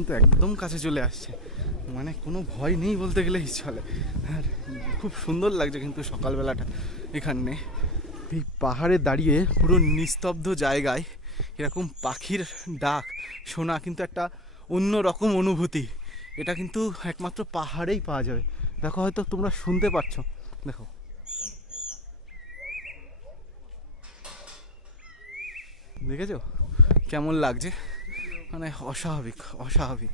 কিন্তু একদম কাছে চলে আসছে, মানে কোনো ভয় নেই বলতে গেলেই চলে। আর খুব সুন্দর লাগছে কিন্তু সকালবেলাটা এখানে এই পাহাড়ে দাঁড়িয়ে পুরো নিস্তব্ধ জায়গায় এরকম পাখির ডাক শোনা কিন্তু একটা অন্য রকম অনুভূতি। এটা কিন্তু একমাত্র পাহাড়েই পাওয়া যাবে। দেখো, হয়তো তোমরা শুনতে পাচ্ছ, দেখো দেখেছো কেমন লাগছে, মানে অস্বাভাবিক অস্বাভাবিক।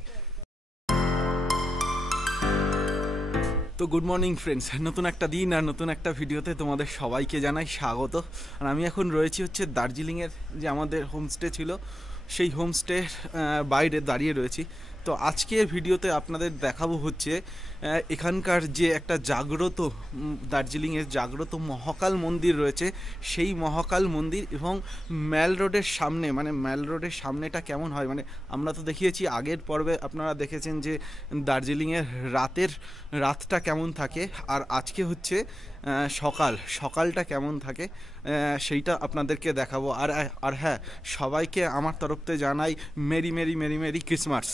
তো গুড মর্নিং ফ্রেন্ডস, নতুন একটা দিন আর নতুন একটা ভিডিওতে তোমাদের সবাইকে জানাই স্বাগত। আর আমি এখন রয়েছি হচ্ছে দার্জিলিংয়ের যে আমাদের হোমস্টে ছিল সেই হোমস্টের বাইরে দাঁড়িয়ে রয়েছি। তো আজকের ভিডিওতে আপনাদের দেখাবো হচ্ছে এখানকার যে একটা জাগ্রত দার্জিলিংয়ের জাগ্রত মহাকাল মন্দির রয়েছে, সেই মহাকাল মন্দির এবং ম্যাল রোডের সামনে, মানে ম্যাল রোডের সামনেটা কেমন হয়। মানে আমরা তো দেখিয়েছি আগের পর্বে, আপনারা দেখেছেন যে দার্জিলিংয়ের রাতটা কেমন থাকে, আর আজকে হচ্ছে সকালটা কেমন থাকে সেইটা আপনাদেরকে দেখাবো। আর হ্যাঁ, সবাইকে আমার তরফ থেকে জানাই merry merry merry merry Christmas.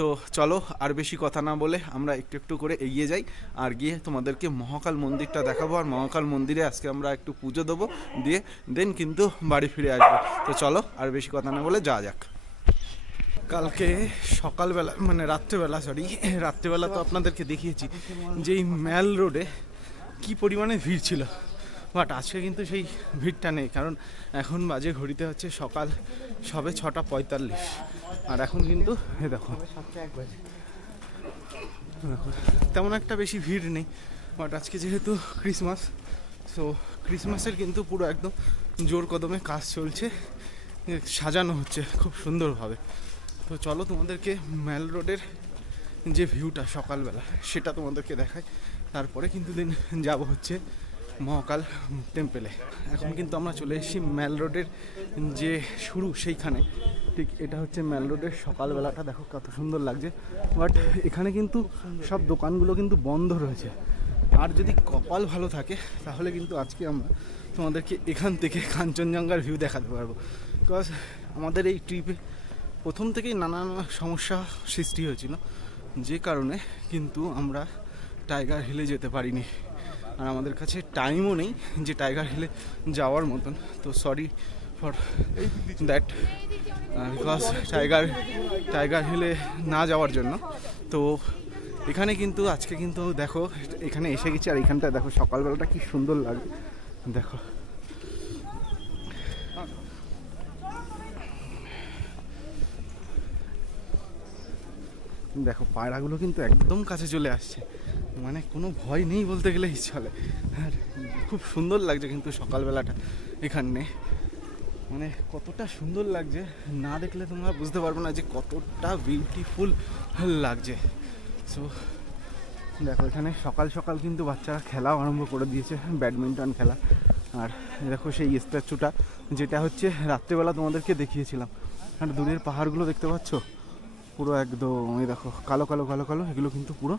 তো চলো আর বেশি কথা না বলে আমরা একটু একটু করে এগিয়ে যাই, আর গিয়ে তোমাদেরকে মহাকাল মন্দিরটা দেখাবো। আর মহাকাল মন্দিরে আজকে আমরা একটু পুজো দেবো, দিয়ে দেন কিন্তু বাড়ি ফিরে আসবো। তো চলো আর বেশি কথা না বলে যাওয়া যাক। কালকে সকালবেলা, মানে রাত্রেবেলা তো আপনাদেরকে দেখিয়েছি যে এই ম্যাল রোডে কি পরিমাণে ভিড় ছিল, বাট আজকে কিন্তু সেই ভিড়টা নেই। কারণ এখন বাজে ঘড়িতে হচ্ছে সকাল সবে 6:45, আর এখন কিন্তু দেখো তেমন একটা বেশি ভিড় নেই। বাট আজকে যেহেতু ক্রিসমাস, সো ক্রিসমাসের কিন্তু পুরো একদম জোর কদমে কাজ চলছে, সাজানো হচ্ছে খুব সুন্দরভাবে। তো চলো তোমাদেরকে ম্যাল রোডের যে ভিউটা সকালবেলা সেটা তোমাদেরকে দেখাই, তারপরে কিন্তু দিন যাব হচ্ছে মহাকাল টেম্পেলে। এখন কিন্তু আমরা চলে এসেছি ম্যাল রোডের যে শুরু সেইখানে, ঠিক এটা হচ্ছে ম্যাল রোডের সকালবেলাটা। দেখো কত সুন্দর লাগছে, বাট এখানে কিন্তু সব দোকানগুলো কিন্তু বন্ধ রয়েছে। আর যদি কপাল ভালো থাকে তাহলে কিন্তু আজকে আমরা তোমাদেরকে এখান থেকে কাঞ্চনজঙ্ঘার ভিউ দেখাতে পারবো। বিকজ আমাদের এই ট্রিপে প্রথম থেকেই নানান সমস্যা সৃষ্টি হয়েছিল, যে কারণে কিন্তু আমরা টাইগার হিলে যেতে পারিনি। আর আমাদের কাছে টাইমও নেই যে টাইগার হিলে যাওয়ার মতন। তো sorry for that, because tiger হিলে না যাওয়ার জন্য। তো এখানে কিন্তু আজকে কিন্তু দেখো এখানে এসে গেছি, আর এখানটা দেখো সকালবেলাটা কি সুন্দর লাগে। দেখো দেখো পায়রাগুলো কিন্তু একদম কাছে চলে আসছে, মানে কোনো ভয় নেই বলতে গেলেই চলে। আর খুব সুন্দর লাগছে কিন্তু সকালবেলাটা এখানে, মানে কতটা সুন্দর লাগছে না দেখলে তোমরা বুঝতে পারবে না যে কতটা বিউটিফুল লাগছে। সো দেখো এখানে সকাল সকাল কিন্তু বাচ্চারা খেলাও আরম্ভ করে দিয়েছে, ব্যাডমিন্টন খেলা। আর দেখো সেই স্ট্যাচুটা যেটা হচ্ছে রাত্রেবেলা তোমাদেরকে দেখিয়েছিলাম। আর দূরের পাহাড়গুলো দেখতে পাচ্ছ পুরো একদম, এই দেখো কালো কালো কালো কালো, এগুলো কিন্তু পুরো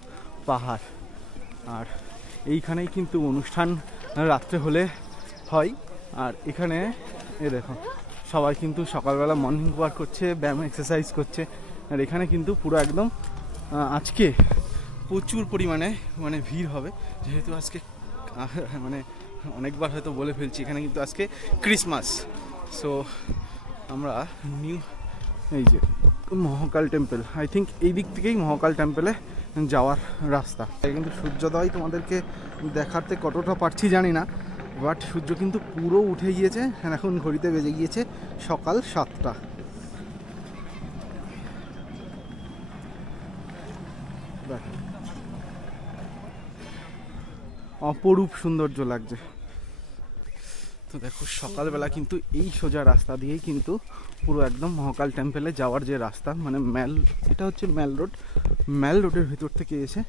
পাহাড়। আর এইখানেই কিন্তু অনুষ্ঠান রাত্রে হলে হয়। আর এখানে এ দেখো সবাই কিন্তু সকালবেলা মর্নিং ওয়াক করছে, ব্যায়াম এক্সারসাইজ করছে। আর এখানে কিন্তু পুরো একদম আজকে প্রচুর পরিমাণে মানে ভিড় হবে, যেহেতু আজকে মানে অনেকবার হয়তো বলে ফেলছি, এখানে কিন্তু আজকে ক্রিসমাস। সো আমরা এই যে মহাকাল টেম্পল, আই থিঙ্ক এই দিক থেকেই মহাকাল টেম্পলে যাওয়ার রাস্তা। কিন্তু সূর্যোদয় তোমাদেরকে দেখাতে কতটা পারছি জানি না, বাট সূর্য কিন্তু পুরো উঠে গিয়েছে। এখন ঘড়িতে বেজে গিয়েছে সকাল 7টা। অপরূপ সৌন্দর্য লাগছে। তো দেখো সকালবেলা কিন্তু এই সোজা রাস্তা দিয়েই কিন্তু পুরো একদম মহাকাল টেম্পলে যাওয়ার যে রাস্তা, মানে এটা হচ্ছে ম্যাল রোডের ভিতর থেকে এসে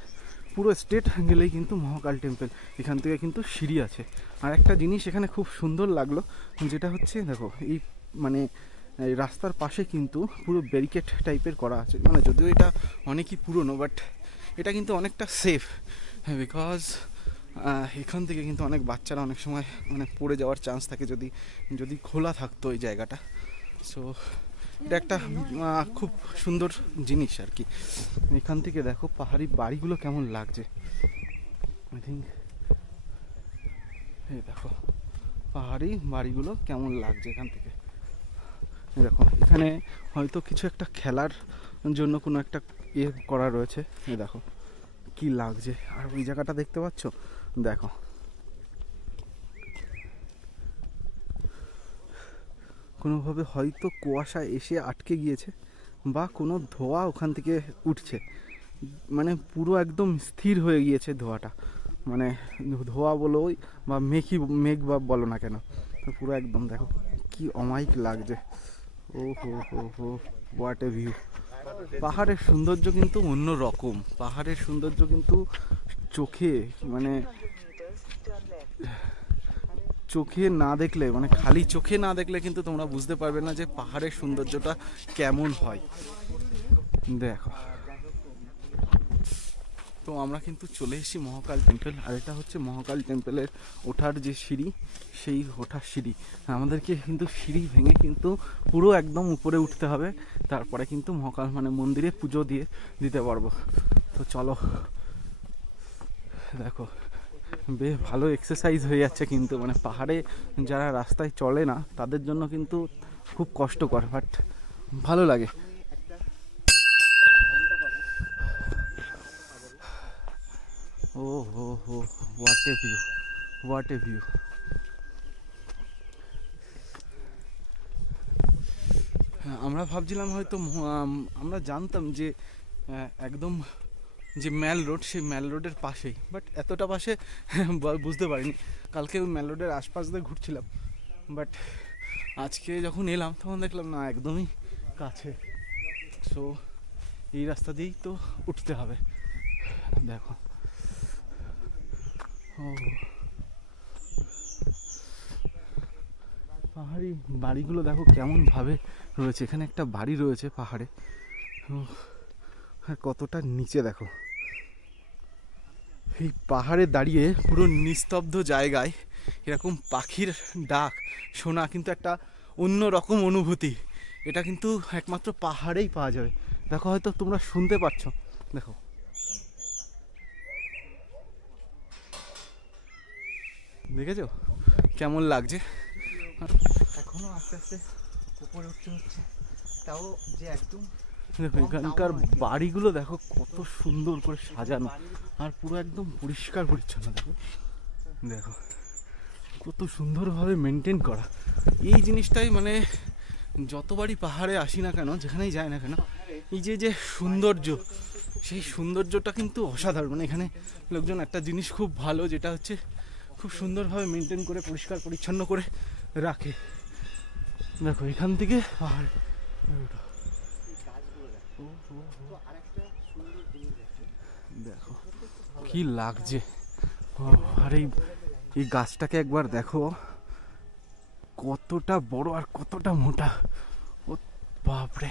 পুরো স্ট্রেট গেলেই কিন্তু মহাকাল টেম্পল। এখান থেকে কিন্তু সিঁড়ি আছে। আর একটা জিনিস এখানে খুব সুন্দর লাগলো, যেটা হচ্ছে দেখো এই মানে এই রাস্তার পাশে কিন্তু পুরো ব্যারিকেড টাইপের করা আছে। মানে যদিও এটা অনেকই পুরনো, বাট এটা কিন্তু অনেকটা সেফ, বিকজ এখান থেকে কিন্তু অনেক বাচ্চারা অনেক সময় মানে পড়ে যাওয়ার চান্স থাকে যদি খোলা থাকতো এই জায়গাটা। সো এটা একটা খুব সুন্দর জিনিস আর কি। এখান থেকে দেখো পাহাড়ি বাড়িগুলো কেমন লাগছে। আই থিঙ্ক এই দেখো পাহাড়ি বাড়িগুলো কেমন লাগছে এখান থেকে। দেখো এখানে হয়তো কিছু একটা খেলার জন্য কোনো একটা ইয়ে করা রয়েছে। এই দেখো কি লাগছে। আর ওই জায়গাটা দেখতে পাচ্ছ, দেখো কোনোভাবে হয়তো কুয়াশা এসে আটকে গিয়েছে বা কোনো ধোঁয়া ওখান থেকে উঠছে, মানে পুরো একদম স্থির হয়ে গিয়েছে ধোঁয়াটা, মানে ধোঁয়া বলো বা মেঘ বা বলো না কেন, পুরো একদম দেখো কি অমায়িক লাগছে। ও হো হো হো, হোয়াট এ ভিউ। পাহাড়ের সৌন্দর্য কিন্তু অন্য রকম। পাহাড়ের সৌন্দর্য কিন্তু চোখে মানে চোখে না দেখলে, মানে খালি চোখে না দেখলে কিন্তু তোমরা বুঝতে পারবে না যে পাহাড়ের সৌন্দর্যটা কেমন হয়। দেখো তো আমরা কিন্তু চলে এসেছি মহাকাল টেম্পল। আর এটা হচ্ছে মহাকাল টেম্পলের ওঠার যে সিঁড়ি, সেই ওঠার সিঁড়ি। আমাদেরকে কিন্তু সিঁড়ি ভেঙে কিন্তু পুরো একদম উপরে উঠতে হবে, তারপরে কিন্তু মহাকাল মানে মন্দিরে পুজো দিতে পারবো। তো চলো, দেখো বেশ ভালো এক্সারসাইজ হয়ে যাচ্ছে কিন্তু, মানে পাহাড়ে যারা রাস্তায় চলে না তাদের জন্য কিন্তু খুব কষ্টকর, বাট ভালো লাগে। ও হো হো, what a view, what a view. আমরা ভাবছিলাম হয়তো আমরা জানতাম যে একদম যে ম্যাল রোড, সেই ম্যাল রোডের পাশেই, বাট এতটা পাশে বুঝতে পারিনি। কালকে ওই ম্যাল রোডের আশপাশ দিয়ে ঘুরছিলাম, বাট আজকে যখন এলাম তখন দেখলাম না, একদমই কাছে। সো এই রাস্তা দিয়েই তো উঠতে হবে। দেখো ও, পাহাড়ি বাড়িগুলো দেখো কেমন ভাবে রয়েছে। এখানে একটা বাড়ি রয়েছে পাহাড়ে, আর কতটা নিচে দেখো। এই পাহাড়ে দাঁড়িয়ে পুরো নিস্তব্ধ জায়গায় এরকম পাখির ডাক শোনা কিন্তু একটা অন্য রকম অনুভূতি। এটা কিন্তু একমাত্র পাহাড়েই পাওয়া যাবে। দেখো হয়তো তোমরা শুনতে পাচ্ছ, দেখো দেখেছো কেমন লাগছে। এখনো আস্তে আস্তে উপরে উঠতে হচ্ছে, তাও যে একদম দেখো এখানকার বাড়িগুলো দেখো কত সুন্দর করে সাজানো, আর পুরো একদম পরিষ্কার পরিচ্ছন্ন। দেখো দেখো কত সুন্দরভাবে মেনটেন করা। এই জিনিসটাই মানে যতবারই পাহাড়ে আসি না কেন, যেখানেই যাই না কেন, এই যে সৌন্দর্য, সেই সৌন্দর্যটা কিন্তু অসাধারণ। মানে এখানে লোকজন একটা জিনিস খুব ভালো, যেটা হচ্ছে খুব সুন্দরভাবে মেনটেন করে পরিষ্কার পরিচ্ছন্ন করে রাখে। দেখো এখান থেকে পাহাড় দেখো কি লাগছে। আর এই গাছটাকে একবার দেখো কতটা বড় আর কতটা মোটা। ও বাপরে,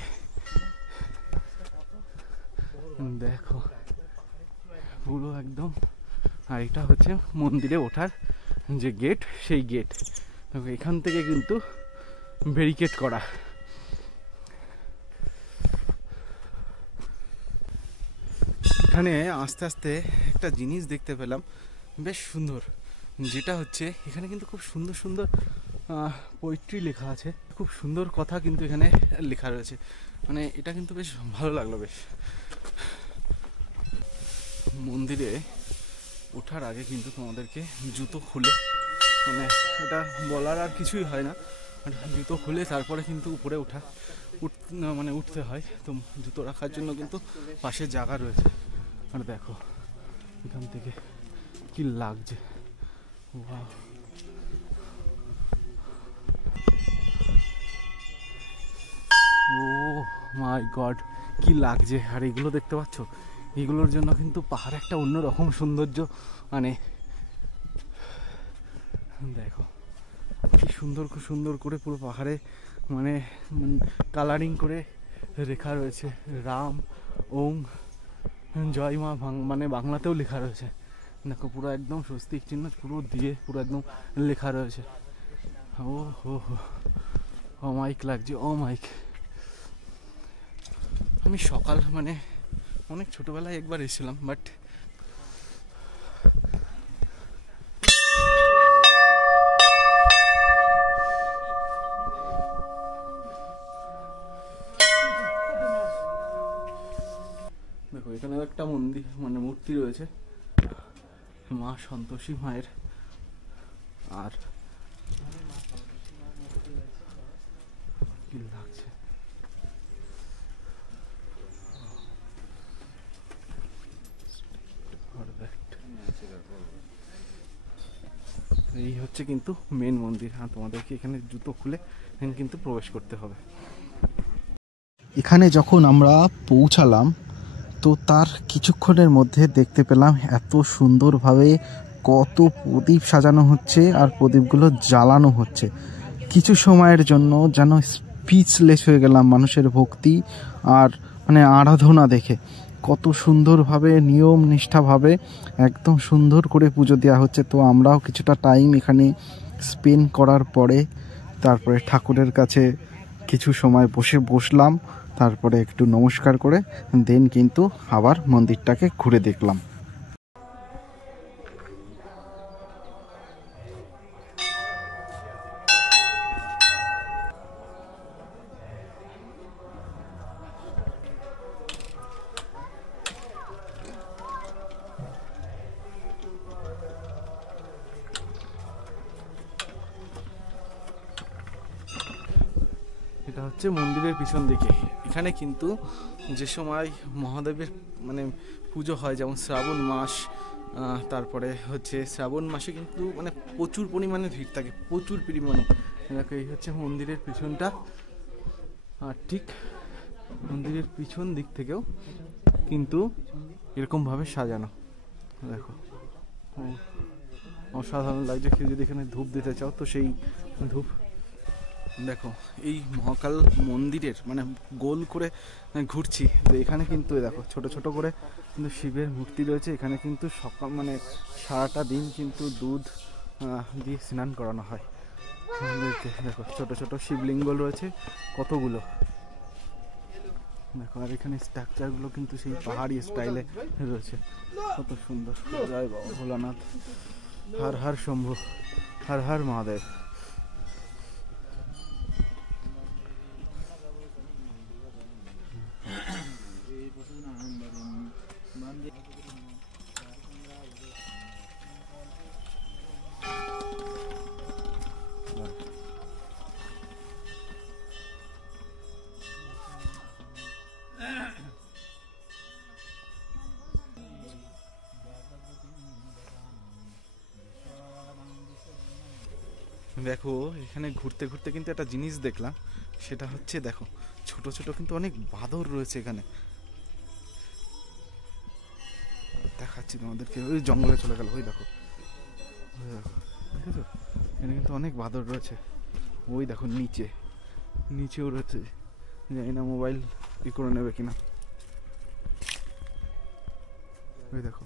দেখো পুরো একদম। আর এটা হচ্ছে মন্দিরে ওঠার যে গেট, সেই গেট। দেখো এখান থেকে কিন্তু ব্যারিকেড করা। এখানে আস্তে আস্তে একটা জিনিস দেখতে পেলাম বেশ সুন্দর, যেটা হচ্ছে এখানে কিন্তু খুব সুন্দর সুন্দর পোয়েট্রি লেখা আছে, খুব সুন্দর কথা কিন্তু এখানে লেখা রয়েছে। মানে এটা কিন্তু বেশ ভালো লাগলো বেশ। মন্দিরে ওঠার আগে কিন্তু তোমাদেরকে জুতো খুলে, মানে এটা বলার আর কিছুই হয় না, জুতো খুলে তারপরে কিন্তু উপরে মানে উঠতে হয়। তো জুতো রাখার জন্য কিন্তু পাশে জায়গা রয়েছে। আর দেখো এখান থেকে কি লাগছে, ও মাই গড কি লাগছে। আর এগুলো দেখতে পাচ্ছ, এগুলোর জন্য কিন্তু পাহাড় একটা অন্যরকম সৌন্দর্য। মানে দেখো কি সুন্দর সুন্দর করে পুরো পাহাড়ে মানে কালারিং করে লেখা রয়েছে রাম ওম জয় মা, মানে বাংলাতেও লেখা রয়েছে। দেখো পুরো একদম স্বস্তিক চিহ্ন পুরো দিয়ে পুরো একদম লেখা রয়েছে। ও হো হো, অমাইক লাগছে, অমাইক। আমি সকাল মানে অনেক ছোটোবেলায় একবার এসেছিলাম, বাট দেখো এখানেও একটা মন্দির মানে মূর্তি রয়েছে মা সন্তোষী মায়ের। আর কি লাগছে এই হচ্ছে কিন্তু মেন মন্দির। হ্যাঁ, তোমাদেরকে এখানে জুতো খুলে এখানে কিন্তু প্রবেশ করতে হবে। এখানে যখন আমরা পৌঁছালাম তো তার কিছুক্ষণের মধ্যে দেখতে পেলাম এত সুন্দরভাবে কত প্রদীপ সাজানো হচ্ছে আর প্রদীপগুলো জ্বালানো হচ্ছে। কিছু সময়ের জন্য যেন স্পিচলেস হয়ে গেলাম মানুষের ভক্তি আর মানে আরাধনা দেখে। কত সুন্দরভাবে নিয়ম নিষ্ঠাভাবে একদম সুন্দর করে পুজো দেওয়া হচ্ছে। তো আমরাও কিছুটা টাইম এখানে স্পেন্ড করার পরে তারপরে ঠাকুরের কাছে কিছু সময় বসলাম, তারপরে একটু নমস্কার করে দেন কিন্তু আবার মন্দিরটাকে ঘুরে দেখলাম। এটা হচ্ছে মন্দিরের পিছন দিকে। এখানে কিন্তু যে সময় মহাদেবের মানে পুজো হয়, যেমন শ্রাবণ মাস, তারপরে হচ্ছে শ্রাবণ মাসে কিন্তু মানে প্রচুর পরিমাণে ভিড় থাকে, প্রচুর পরিমাণে। দেখো এই হচ্ছে মন্দিরের পিছনটা, আর ঠিক মন্দিরের পিছন দিক থেকেও কিন্তু এরকমভাবে সাজানো। দেখো অসাধারণ লাগছে। কেউ যদি এখানে ধূপ দিতে চাও তো সেই ধূপ। দেখো এই মহাকাল মন্দিরের মানে গোল করে ঘুরছি, তো এখানে কিন্তু দেখো ছোট ছোট করে কিন্তু শিবের মূর্তি রয়েছে। এখানে কিন্তু সকাল মানে সারাটা দিন কিন্তু দুধ দিয়ে স্নান করানো হয় মন্দিরকে। দেখো ছোট ছোট শিবলিঙ্গ রয়েছে কতগুলো। দেখো আর এখানে স্ট্রাকচারগুলো কিন্তু সেই পাহাড়ি স্টাইলে রয়েছে, কত সুন্দর। জয় বাবা ভোলানাথ, হর হর শম্ভু, হর হর মহাদেব। দেখো এখানে ঘুরতে ঘুরতে কিন্তু একটা জিনিস দেখলাম, সেটা হচ্ছে দেখো ছোট ছোট কিন্তু অনেক বাঁদর রয়েছে এখানে। দেখাচ্ছি তোমাদেরকে, ওই জঙ্গলে চলে গেল, ওই দেখো, ওই দেখো, দেখেছো এখানে কিন্তু অনেক বাঁদর রয়েছে। ওই দেখো নিচেও রয়েছে, জানি না মোবাইল ই করে নেবে কিনা। ওই দেখো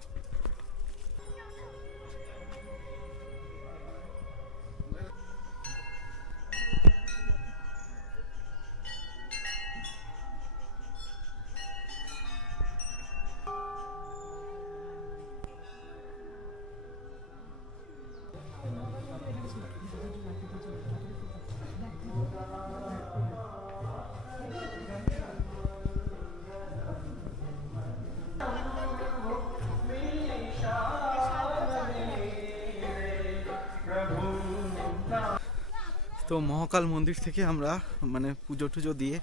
তো মহাকাল মন্দির থেকে আমরা মানে পুজো টুজো দিয়ে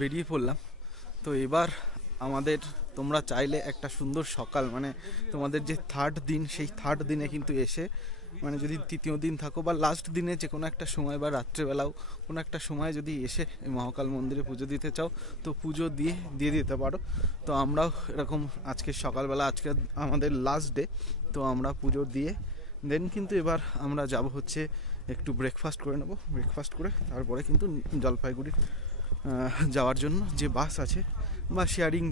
বেরিয়ে পড়লাম। তো এবার আমাদের তোমরা চাইলে একটা সুন্দর সকাল মানে তোমাদের যে থার্ড দিন, সেই থার্ড দিনে কিন্তু এসে মানে যদি তৃতীয় দিন থাকো বা লাস্ট দিনে যে কোনো একটা সময় বা রাত্রেবেলাও কোনো একটা সময় যদি এসে এই মহাকাল মন্দিরে পুজো দিতে চাও তো পুজো দিয়ে দিতে পারো। তো আমরাও এরকম আজকে সকালবেলা, আজকে আমাদের লাস্ট ডে, তো আমরা পুজো দিয়ে দেন কিন্তু এবার আমরা যাব হচ্ছে একটু ব্রেকফাস্ট করে নেব। ব্রেকফাস্ট করে তারপরে কিন্তু জলপাইগুড়ি যাওয়ার জন্য যে বাস আছে বা শেয়ারিং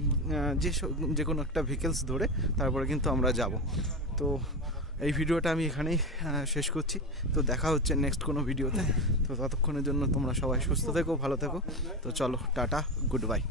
যে কোনো একটা ভেহিকেলস ধরে তারপরে কিন্তু আমরা যাব। তো এই ভিডিওটা আমি এখানেই শেষ করছি। তো দেখা হচ্ছে নেক্সট কোনো ভিডিওতে। তো ততক্ষণের জন্য তোমরা সবাই সুস্থ থেকো, ভালো থেকো। তো চলো, টাটা, গুড বাই।